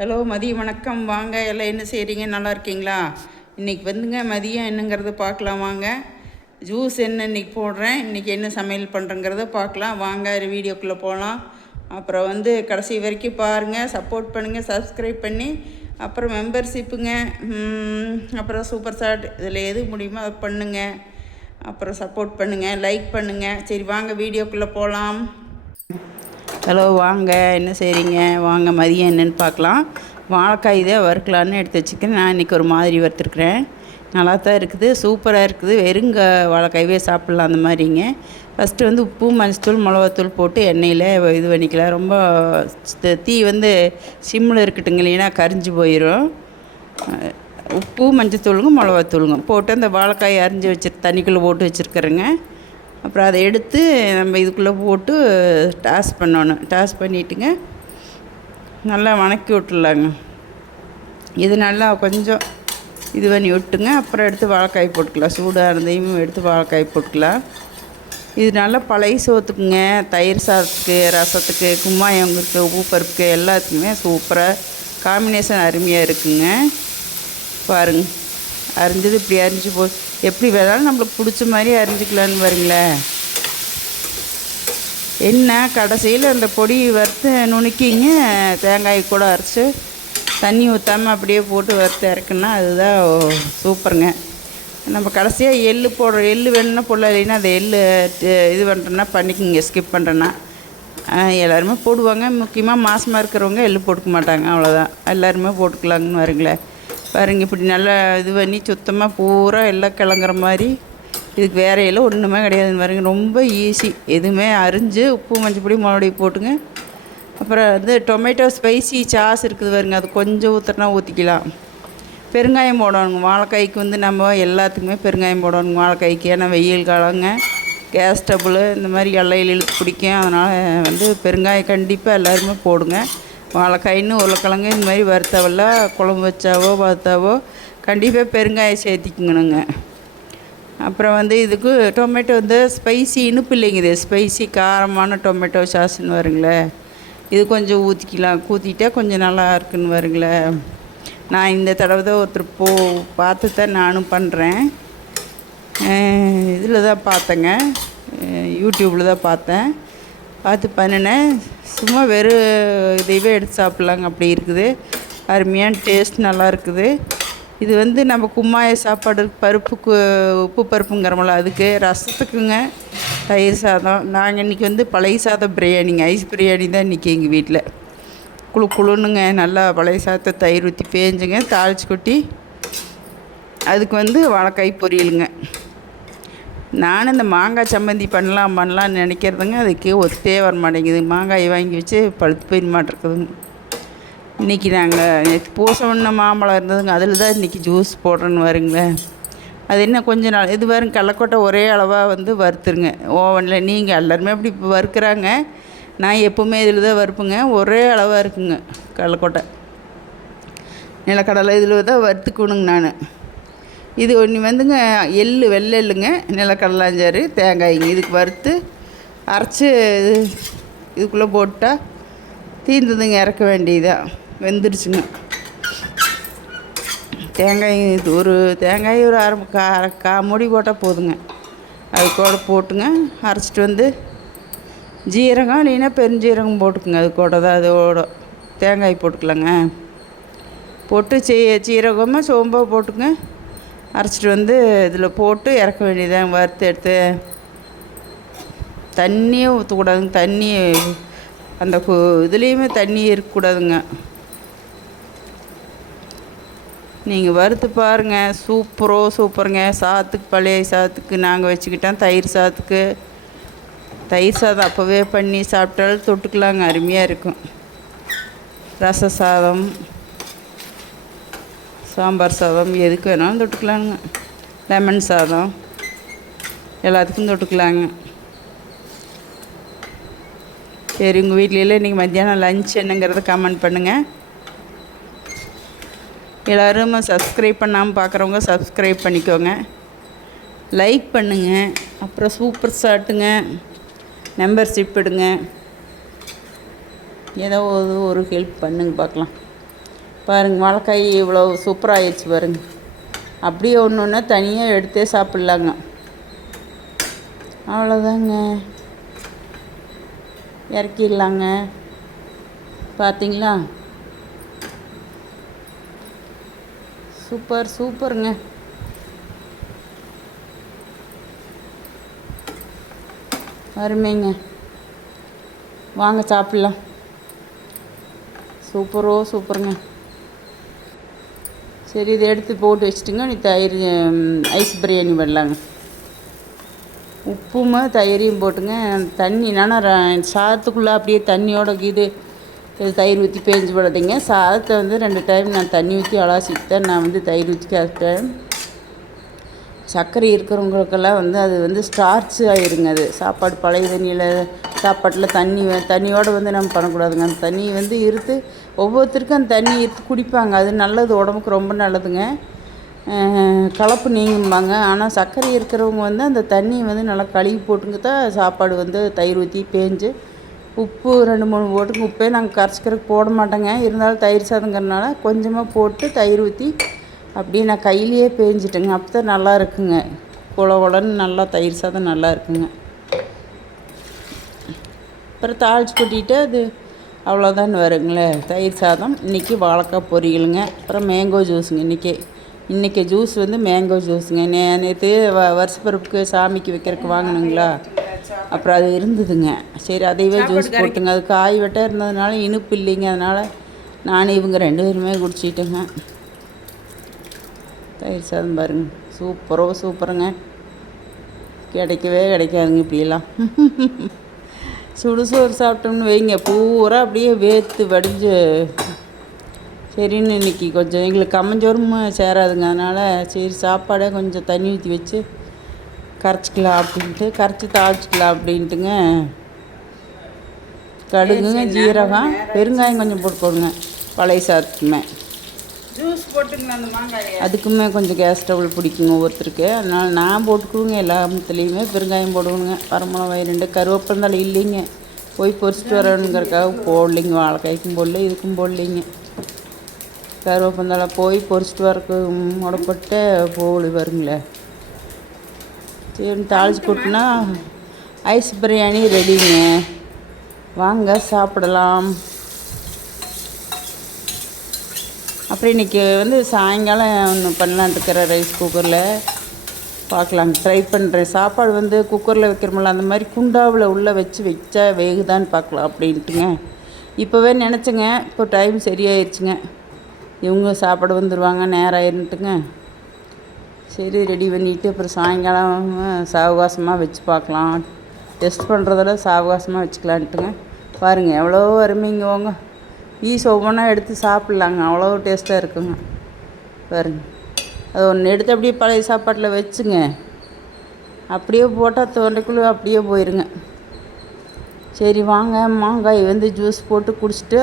Hello, மதிய வணக்கம். வாங்க, எல்லாம் என்ன செய்கிறீங்க? நல்லா இருக்கீங்களா? இன்றைக்கி வந்துங்க மதியம் என்னங்கிறத பார்க்கலாம் வாங்க. ஜூஸ் என்ன இன்றைக்கி போடுறேன், இன்றைக்கி என்ன சமையல் பண்ணுறேங்கிறத பார்க்கலாம் வாங்க. வீடியோக்குள்ளே போகலாம். அப்புறம் வந்து கடைசி வரைக்கும் பாருங்கள், சப்போர்ட் பண்ணுங்கள், சப்ஸ்கிரைப் பண்ணி அப்புறம் மெம்பர்ஷிப்புங்க, அப்புறம் சூப்பர் சாட், இதில் எது முடியுமோ அதை பண்ணுங்கள். அப்புறம் சப்போர்ட் பண்ணுங்கள், லைக் பண்ணுங்கள். சரி வாங்க வீடியோக்குள்ளே போகலாம். ஹலோ, வாங்க, என்ன செய்கிறீங்க? வாங்க மதியம் என்னென்னு பார்க்கலாம். வாழைக்காய் இதை வறுக்கலான்னு எடுத்து வச்சுக்கிறேன். நான் இன்றைக்கி ஒரு மாதிரி வறுத்துருக்குறேன். நல்லா தான் இருக்குது, சூப்பராக இருக்குது. வெறுங்க வாழைக்காய்வே சாப்பிட்லாம் அந்த மாதிரிங்க. ஃபஸ்ட்டு வந்து உப்பு, மஞ்சத்தூள், மிளகாத்தூள் போட்டு எண்ணெயில் இது பண்ணிக்கலாம். ரொம்ப தீ வந்து சிம்மில் இருக்கட்டுங்க, இல்லைன்னா கரிஞ்சு போயிடும். உப்பு, மஞ்சத்தூளுங்க, மிளகாத்தூளுங்க போட்டு அந்த வாழைக்காய் அரிஞ்சு தண்ணிக்குள்ளே போட்டு வச்சுருக்குறேங்க. அப்புறம் அதை எடுத்து நம்ம இதுக்குள்ளே போட்டு டாஸ் பண்ணணும். டாஸ் பண்ணிவிட்டுங்க நல்லா வணக்கி விட்டுலாங்க. இது நல்லா கொஞ்சம் இது பண்ணி விட்டுங்க. அப்புறம் எடுத்து வாழைக்காய் போட்டுக்கலாம். சூடாக இருந்தையும் எடுத்து வாழைக்காய் போட்டுக்கலாம். இது நல்லா பழைய சோத்துக்குங்க, தயிர் சாதத்துக்கு, ரசத்துக்கு, கும்மாயங்களுக்கு, உப்பு பருப்புக்கு எல்லாத்துக்குமே சூப்பராக காம்பினேஷன் அருமையாக இருக்குங்க. பாருங்கள், அரிஞ்சது இப்படி அரிஞ்சு எப்படி வேணாலும் நம்மளுக்கு பிடிச்ச மாதிரி அரிஞ்சிக்கலான்னு பாருங்களேன். என்ன கடைசியில் அந்த பொடி வறுத்து நுணுக்கிங்க, தேங்காய் கூட அரைச்சி தண்ணி ஊற்றாமல் அப்படியே போட்டு வறுத்து இறக்குன்னா அதுதான் சூப்பருங்க. நம்ம கடைசியாக எள்ளு போடுறோம். எள்ளு வேணும்னா போடலாம், இல்லைன்னா அந்த எள்ளு இது பண்ணுறேன்னா பண்ணிக்கோங்க. ஸ்கிப் பண்ணுறேன்னா எல்லாருமே போடுவாங்க. முக்கியமாக மாசமாக இருக்கிறவங்க எள்ளு போட்டுக்க மாட்டாங்க, அவ்வளோதான். எல்லாருமே போட்டுக்கலாங்கன்னு வருங்களேன். பாருங்க, இப்படி நல்லா இது பண்ணி சுத்தமாக பூரா எல்லாம் கிளங்குற மாதிரி. இதுக்கு வேறு எல்லாம் ஒன்றுமே கிடையாதுன்னு பாருங்க. ரொம்ப ஈஸி. எதுவுமே அரிஞ்சு உப்பு, மஞ்சப்பொடி, மிளகாய் போட்டுங்க. அப்புறம் வந்து டொமேட்டோ ஸ்பைசி சாஸ் இருக்குது பாருங்க, அது கொஞ்சம் ஊற்றுனா ஊற்றிக்கலாம். பெருங்காயம் போடணுங்க வாழைக்காய்க்கு. வந்து நம்ம எல்லாத்துக்குமே பெருங்காயம் போடணுங்க வாழைக்காய்க்கு. ஏன்னா வெயில் காலங்க, கேஸ் டபுள் இந்த மாதிரி எல்லையில் இழுத்து பிடிக்கும். அதனால் வந்து பெருங்காயம் கண்டிப்பாக எல்லாருமே போடுங்க. வாழைக்காயின்னு உருளைக்கிழங்கு இந்த மாதிரி வறுத்தவெல்லாம் குழம்பு வச்சாவோ வறுத்தாவோ கண்டிப்பாக பெருங்காயம் சேர்த்திக்கணுங்க. அப்புறம் வந்து இதுக்கு டொமேட்டோ வந்து ஸ்பைசி இனிப்பு இல்லைங்க, இது ஸ்பைசி காரமான டொமேட்டோ சாஸ்ன்னு வருங்களே. இது கொஞ்சம் ஊற்றிக்கலாம். ஊற்றிட்டா கொஞ்சம் நல்லா இருக்குன்னு வருங்களே. நான் இந்த தடவை தான் ஒருத்தர் பார்த்து தான் நானும் பண்ணுறேன். இதில் தான் பார்த்தேங்க, யூடியூப்பில் தான் பார்த்து பண்ணினேன். சும்மா வெறும் இதையவே எடுத்து சாப்பிட்லாங்க, அப்படி இருக்குது. அருமையான டேஸ்ட் நல்லா இருக்குது. இது வந்து நம்ம கும்மாய சாப்பாடு, பருப்புக்கு உப்பு பருப்புங்கிறோம்ல, அதுக்கு ரசத்துக்குங்க, தயிர் சாதம். நாங்கள் இன்றைக்கி வந்து பழைய சாதம் பிரியாணிங்க, ஐஸ் பிரியாணி தான் இன்றைக்கி எங்கள் வீட்டில். குழுன்னுங்க நல்லா பழைய சாதத்தை தயிர் ஊற்றி பேஞ்சுங்க, தாளித்து கொட்டி அதுக்கு வந்து வாழைக்காய் பொரியலுங்க. நானும் இந்த மாங்காய் சம்மந்தி பண்ணலான்னு நினைக்கிறதுங்க, அதுக்கு ஒத்தே வர மாட்டேங்குது. மாங்காய் வாங்கி வச்சு பழுத்து போயிட மாட்டேருக்குதுங்க. இன்றைக்கி நாங்கள் நேற்று பூசை ஒன்று மாம்பழம் இருந்ததுங்க, அதில் தான் இன்றைக்கி ஜூஸ் போடுறேன்னு வருங்களேன். அது என்ன கொஞ்ச நாள் இது வரும். கடலக்கொட்டை ஒரே அளவாக வந்து வறுத்துருங்க ஓவனில். நீங்கள் எல்லாருமே அப்படி இப்போ வறுக்கிறாங்க, நான் எப்போவுமே இதில் தான் வறுப்புங்க. ஒரே அளவாக இருக்குங்க கடலக்கொட்டை, நிலக்கடலை இதில் தான் வறுத்துக்கணுங்க. நான் இது ஒன்று வந்துங்க எள்ளு, வெள்ளை எள்ளுங்க, நிலக்கடலாஞ்சாறு, தேங்காய்ங்க. இதுக்கு வறுத்து அரைச்சி இதுக்குள்ளே போட்டால் தீர்ந்ததுங்க, இறக்க வேண்டியதான். வெந்துருச்சுங்க. தேங்காய் ஒரு அரை மூடி போட்டால் போதுங்க. அது கூட போட்டுங்க அரைச்சிட்டு வந்து ஜீரகம் இல்லைன்னா பெருஞ்சீரகம் போட்டுக்குங்க. அது கூட தான் அதோட தேங்காய் போட்டுக்கலாங்க. போட்டு சீரகமாக சோம்பாக போட்டுங்க. அரைச்சிட்டு வந்து இதில் போட்டு இறக்க வேண்டியதான். வறுத்து எடுத்து தண்ணியே ஊற்றக்கூடாதுங்க. தண்ணி அந்த இதுலேயுமே தண்ணி இருக்கக்கூடாதுங்க. நீங்கள் வறுத்து பாருங்கள், சூப்பருங்க. சாதத்துக்கு, பழைய சாதத்துக்கு நாங்கள் வச்சுக்கிட்டோம். தயிர் சாதம் அப்போவே பண்ணி சாப்பிட்டாலும் தொட்டுக்கலாங்க, அருமையாக இருக்கும். ரச சாதம், சாம்பார் சாதம், எதுக்கு வேணாலும் தொட்டுக்கலாங்க. லெமன் சாதம் எல்லாத்துக்கும் தொட்டுக்கலாங்க. சரி, உங்கள் வீட்லையெல்லாம் இன்றைக்கி மத்தியானம் லஞ்ச் என்னங்கிறத கமெண்ட் பண்ணுங்கள். எல்லோரும் சப்ஸ்கிரைப் பண்ணாமல் பார்க்குறவங்க சப்ஸ்கிரைப் பண்ணிக்கோங்க, லைக் பண்ணுங்கள். அப்புறம் சூப்பர் சாட்டுங்க, மெம்பர்ஷிப் எடுங்க. ஏதோ ஒரு ஹெல்ப் பண்ணுங்க பார்க்கலாம். பாருங்கள் வாழைக்காய் இவ்வளோ சூப்பராக ஆயிடுச்சு பாருங்கள். அப்படியே ஒன்று ஒன்று தனியாக எடுத்தே சாப்பிட்லாங்க. அவ்வளோதாங்க, இறக்கிடலாங்க. பார்த்தீங்களா, சூப்பர் சூப்பருங்க. அருமைங்க, வாங்க சாப்பிட்லாம். சூப்பருங்க. சரி, இதை எடுத்து போட்டு வச்சுட்டுங்க. நீ தயிர் ஐஸ் பிரியாணி பண்ணலாங்க. உப்பும் தயிரையும் போட்டுங்க. தண்ணி நான் சாதத்துக்குள்ளே அப்படியே தண்ணியோட இது தயிர் ஊற்றி பேஞ்சு போடாதீங்க. சாதத்தை 2 டைம் நான் தண்ணி ஊற்றி அலாசிட்டு தான் நான் தயிர் ஊற்றி கரெக்டேன். சர்க்கரை இருக்கிறவங்களுக்கெல்லாம் அது ஸ்டார்ச் ஆகிருங்க. அது சாப்பாடு பழைய தண்ணியில் சாப்பாட்டில் தண்ணியோடு நம்ம பண்ணக்கூடாதுங்க. அந்த தண்ணி இருத்து ஒவ்வொருத்தருக்கும் அந்த தண்ணி இருத்து குடிப்பாங்க. அது நல்லது, உடம்புக்கு ரொம்ப நல்லதுங்க. கலப்பு நீங்கும்பாங்க. ஆனால் சர்க்கரை இருக்கிறவங்க அந்த தண்ணி நல்லா கழுவி போட்டுங்க தான் சாப்பாடு தயிர் ஊற்றி பேஞ்சு உப்பு 2-3 போட்டுங்க. உப்பே நாங்கள் கரைச்சிக்கிறதுக்கு போட மாட்டோங்க. இருந்தாலும் தயிர் சாதங்கிறதுனால கொஞ்சமாக போட்டு தயிர் ஊற்றி அப்படியே நான் கையிலேயே பேஞ்சிட்டேங்க. அப்போ தான் நல்லா இருக்குங்க. குளன்னு நல்லா தயிர் சாதம் நல்லா இருக்குங்க. அப்புறம் தாளித்து கொட்டிட்டு அது அவ்வளோதான் வருங்களே தயிர் சாதம். இன்றைக்கி வாழைக்காய் பொரியலுங்க. அப்புறம் மேங்கோ ஜூஸுங்க. இன்றைக்கி ஜூஸ் மேங்கோ ஜூஸுங்க. நேற்று வருஷப்பருப்புக்கு சாமிக்கு வைக்கிறதுக்கு வாங்கினுங்களா, அப்புறம் அது இருந்ததுங்க. சரி, அதையவே ஜூஸ் போட்டுங்க. அது காய் வெட்ட இருந்ததுனால இனிப்பு இல்லைங்க. அதனால் நானும் இவங்க 2 பேருமே குடிச்சிட்டேங்க. தயிர் சாதம் பாருங்க, சூப்பருங்க. கிடைக்காதுங்க இப்படியெல்லாம். சுடுசோறு சாப்பிட்டோம்னு வைங்க, பூரா அப்படியே வேர்த்து வடிஞ்சு. சரின்னு இன்றைக்கி கொஞ்சம் எங்களுக்கு கம்மஞ்சோறும் சேராதுங்க. அதனால் சரி சாப்பாடே கொஞ்சம் தண்ணி ஊற்றி வச்சு கரைச்சிக்கலாம் அப்படின்ட்டு, கரைச்சி தாளிச்சிக்கலாம் அப்படின்ட்டுங்க. கடுகுங்க, ஜீரகம், பெருங்காயம் கொஞ்சம் போட்டுக்கோங்க பழைய சாதத்துக்குமே. ஜூஸ் போட்டுங்க. அந்த மாங்காய் அதுக்குமே கொஞ்சம் கேஸ் ஸ்டவ்வில் பிடிக்குங்க ஒவ்வொருத்தருக்கு. அதனால் நான் போட்டுக்குவோங்க. எல்லாத்துலேயுமே பெருங்காயம் போடுவோங்க. வரமிளகாய் 2, கருவேப்பிலை இல்லைங்க. போய் பொரிச்சிட்டு வரணுங்கிறக்காக போடலைங்க. வாழைக்காய்க்கும் போடல, இதுக்கும் போடலைங்க. கருவேப்பந்தலை போய் பொரிச்சிட்டு வரக்கு முடப்பட்டு போடு வருங்களே. சரி, தாளிச்சு போட்டுனா ஐஸ் பிரியாணி ரெடிங்க. வாங்க சாப்பிடலாம். அப்புறம் இன்றைக்கி சாயங்காலம் ஒன்று பண்ணலான்ட்டு இருக்கிற ரைஸ் குக்கரில் பார்க்கலாங்க. ட்ரை பண்ணுறேன். சாப்பாடு குக்கரில் வைக்கிறோமில்ல, அந்த மாதிரி குண்டாவில் உள்ளே வச்சா வேகுதான்னு பார்க்கலாம் அப்படின்ட்டுங்க. இப்போவே நினச்சேங்க. இப்போ டைம் சரியாயிருச்சுங்க. இவங்க சாப்பாடு வந்துடுவாங்க, நேரம் ஆயிருந்துட்டுங்க. சரி, ரெடி பண்ணிவிட்டு அப்புறம் சாயங்காலம் சாவகாசமாக வச்சு பார்க்கலாம். டெஸ்ட் பண்ணுறதோட சாவகாசமாக வச்சுக்கலான்ட்டுங்க. பாருங்கள் எவ்வளோ அருமைங்க. வாங்க ஒவ்வொன்றா எடுத்து சாப்பிட்லாங்க. அவ்வளோ டேஸ்ட்டாக இருக்குங்க. பாருங்க, அது ஒன்று எடுத்து அப்படியே பழைய சாப்பாட்டில் வச்சுங்க. அப்படியே போட்டால் தொண்டைக்குள்ளே அப்படியே போயிருங்க. சரி வாங்க, மாங்காய் ஜூஸ் போட்டு குடிச்சிட்டு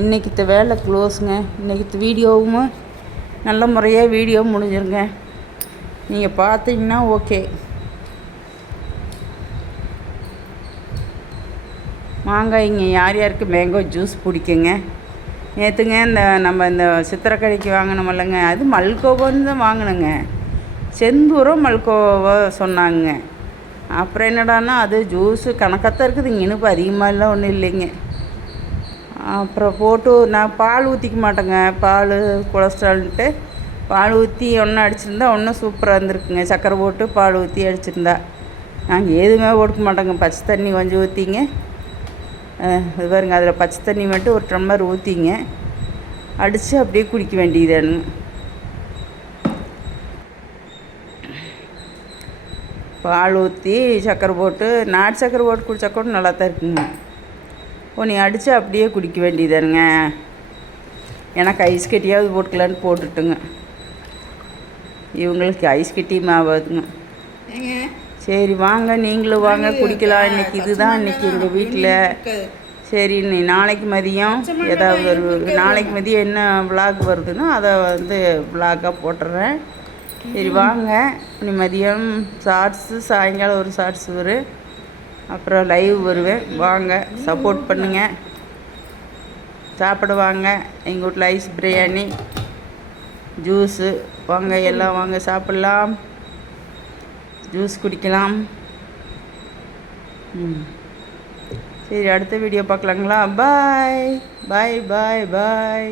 இன்றைக்கி வேலை க்ளோஸுங்க. இன்றைக்கி வீடியோவும் நல்ல முறையாக வீடியோ முடிஞ்சிருங்க. நீங்கள் பார்த்தீங்கன்னா ஓகே. மாங்காய்ங்க யார் யாருக்கு மேங்கோ ஜூஸ் பிடிக்குங்க? நேற்றுங்க இந்த சித்திரக்கடைக்கு வாங்கினோமில்லங்க, அது மல்கோவான்னு தான் வாங்கினேங்க. செந்தூரம் மல்கோவா சொன்னாங்க. அப்புறம் என்னடான்னா அது ஜூஸு கணக்காகத்தான் இருக்குது. இனிப்பு அதிகமாகலாம் ஒன்றும் இல்லைங்க. அப்புறம் போட்டு நான் பால் ஊற்றிக்க மாட்டேங்க. பால் கொலஸ்ட்ரால்ன்ட்டு பால் ஊற்றி ஒன்று அடிச்சிருந்தா ஒன்றும் சூப்பராக இருந்திருக்குங்க. சர்க்கரை போட்டு பால் ஊற்றி அடிச்சிருந்தா. நாங்கள் எதுவுமே போட்டுக்க மாட்டோங்க. பச்சை தண்ணி கொஞ்சம் ஊற்றிங்க. இது பாருங்க, அதில் பச்சை தண்ணி மட்டும் 1 டம்ளர் ஊற்றிங்க அடித்து அப்படியே குடிக்க வேண்டியதானுங்க. பால் ஊற்றி சர்க்கரை போட்டு நாட்டு சர்க்கரை போட்டு குடித்தா கூட நல்லா தான் இருக்குங்க. நீ அடித்து அப்படியே குடிக்க வேண்டியதானுங்க. எனக்கு ஐஸ் கட்டியாவது போட்டுக்கலான்னு போட்டுட்டுங்க. இவங்களுக்கு ஐஸ் கட்டியும் ஆகாதுங்க. சரி வாங்க, நீங்களும் வாங்க குடிக்கலாம். இன்றைக்கி இதுதான் இன்றைக்கி எங்கள் வீட்டில். சரி, நாளைக்கு மதியம் ஏதாவது நாளைக்கு மதியம் என்ன விளாக் வருதுன்னா அதை விளாக்காக போட்டுடுறேன். சரி வாங்க, நீ மதியம் ஷார்ட்ஸு, சாயங்காலம் ஒரு ஷார்ட்ஸ் வரும், அப்புறம் லைவ் வருவேன். வாங்க, சப்போர்ட் பண்ணுங்கள். சாப்பிட வாங்க. எங்கள் வீட்டில் ஐஸ் பிரியாணி, ஜூஸு. வாங்க எல்லாம் வாங்க, சாப்பிட்லாம், ஜூஸ் குடிக்கலாம். சரி, அடுத்த வீடியோ பார்க்கலாங்களா? பாய் பாய் பாய் பாய்.